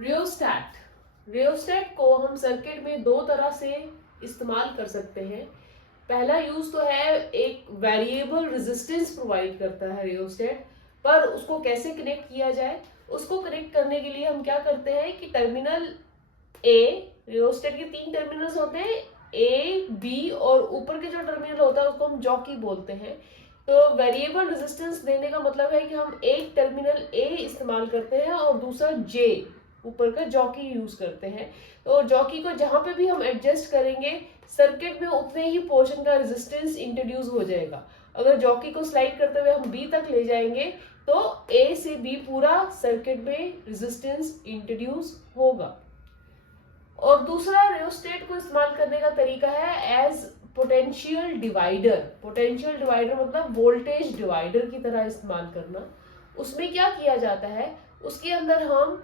Rheostat को हम circuit में दो तरह से इस्तेमाल कर सकते हैं। पहला यूज तो है, एक वेरिएबल रेजिस्टेंस प्रोवाइड करता है रियोस्टेट, पर उसको कैसे कनेक्ट किया जाए, उसको कनेक्ट करने के लिए हम क्या करते हैं कि टर्मिनल ए, रियोस्टेट के तीन टर्मिनल्स होते हैं, ए बी, और ऊपर के जो टर्मिनल होता है उसको हम जॉकी बोलते हैं। तो वेरिएबल रेजिस्टेंस देने का मतलब है कि हम एक टर्मिनल ए इस्तेमाल करते हैं और दूसरा जे, ऊपर का जॉकी यूज करते हैं। तो जॉकी को जहां पे भी हम एडजस्ट करेंगे सर्किट में उतने ही पोर्शन का रेजिस्टेंस इंट्रोड्यूस हो जाएगा। अगर जॉकी को स्लाइड करते हुए हम बी तक ले जाएंगे तो ए से बी पूरा सर्किट में रेजिस्टेंस इंट्रोड्यूस होगा। और दूसरा रियोस्टेट को इस्तेमाल करने का तरीका है as potential divider. Potential divider मतलब वोल्टेज डिवाइडर की तरह इस्तेमाल करना। उसमें क्या किया जाता है, उसके अंदर हम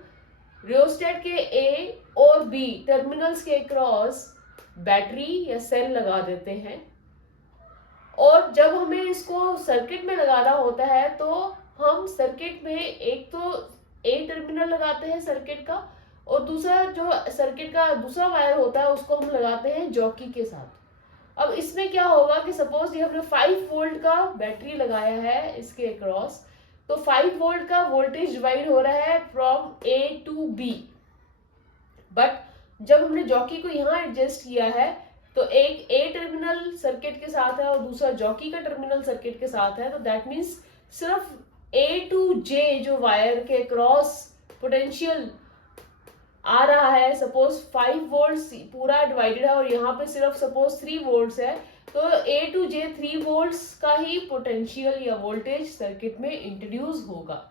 रियोस्टेट के ए और बी टर्मिनल्स के क्रॉस बैटरी या सेल लगा देते हैं, और जब हमें इसको सर्किट में लगाना होता है तो हम सर्किट में एक तो ए टर्मिनल लगाते हैं सर्किट का, और दूसरा जो सर्किट का दूसरा वायर होता है उसको हम लगाते हैं जॉकी के साथ। अब इसमें क्या होगा कि सपोज ये हमने 5 वोल्ट का बैटरी लगाया है इसके अक्रॉस, तो 5 वोल्ट का वोल्टेज डिवाइड हो रहा है from A to B, but जब हमने जॉकी को यहाँ एडजस्ट किया है तो एक ए टर्मिनल सर्किट के साथ है और दूसरा जॉकी का टर्मिनल सर्किट के साथ है, तो दैट मीन्स सिर्फ ए टू जे जो वायर के क्रॉस पोटेंशियल आ रहा है, सपोज 5 वोल्ट पूरा डिवाइडेड है और यहाँ पे सिर्फ सपोज 3 वोल्ट्स है, तो ए टू जे 3 वोल्ट्स का ही पोटेंशियल या वोल्टेज सर्किट में इंट्रोड्यूस होगा।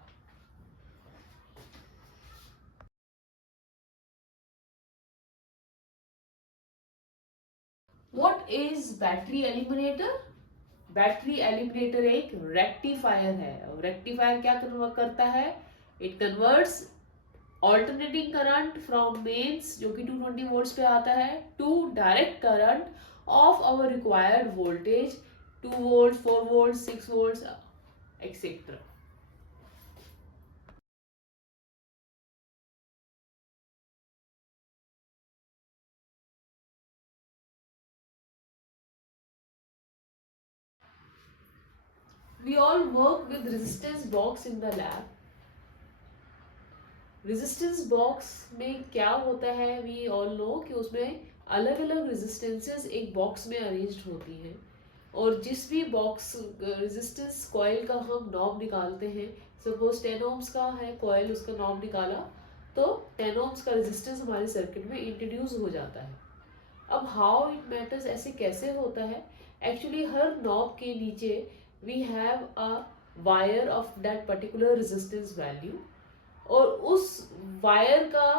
What is battery eliminator? Battery eliminator एक रेक्टिफायर है। रेक्टिफायर क्या करता है? It converts alternating current from mains जो कि 220 वोल्ट्स पे आता है to direct current of our required voltage 2 volt 4 volt 6 volts etcetera. We all work with resistance box in the lab. Resistance box में क्या होता है, वी ऑल नो कि उसमें अलग अलग रेजिस्टेंसेस एक बॉक्स में अरेंज्ड होती हैं, और जिस भी बॉक्स रेजिस्टेंस कॉइल का हम नॉब निकालते हैं, सपोज 10 ohms का है कॉइल, उसका नॉब निकाला तो 10 ohms का रेजिस्टेंस हमारे सर्किट में इंट्रोड्यूस हो जाता है। अब हाउ इट मैटर्स, ऐसे कैसे होता है? एक्चुअली हर नॉब के नीचे we have a wire of that particular resistance value, और उस वायर का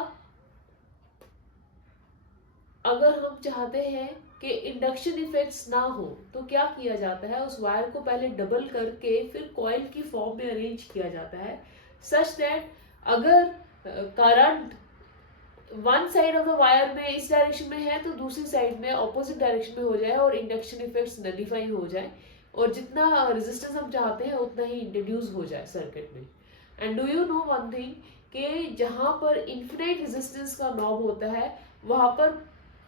अगर हम चाहते हैं कि इंडक्शन इफेक्ट्स ना हो तो क्या किया जाता है, उस वायर को पहले डबल करके फिर कॉइल की फॉर्म में अरेंज किया जाता है, सच दैट अगर current one side of the wire में इस डायरेक्शन में है तो दूसरी साइड में ऑपोजिट डायरेक्शन में हो जाए और इंडक्शन इफेक्ट्स नलिफाई हो जाए, और जितना रेजिस्टेंस हम चाहते हैं उतना ही इंट्रोड्यूस हो जाए सर्किट में। And do you know one thing कि जहां पर इन्फिनाइट रेजिस्टेंस का नॉब होता है वहां पर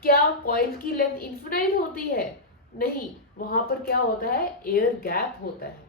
क्या कॉइल की लेंथ इन्फिनाइट होती है? नहीं, वहां पर क्या होता है, एयर गैप होता है।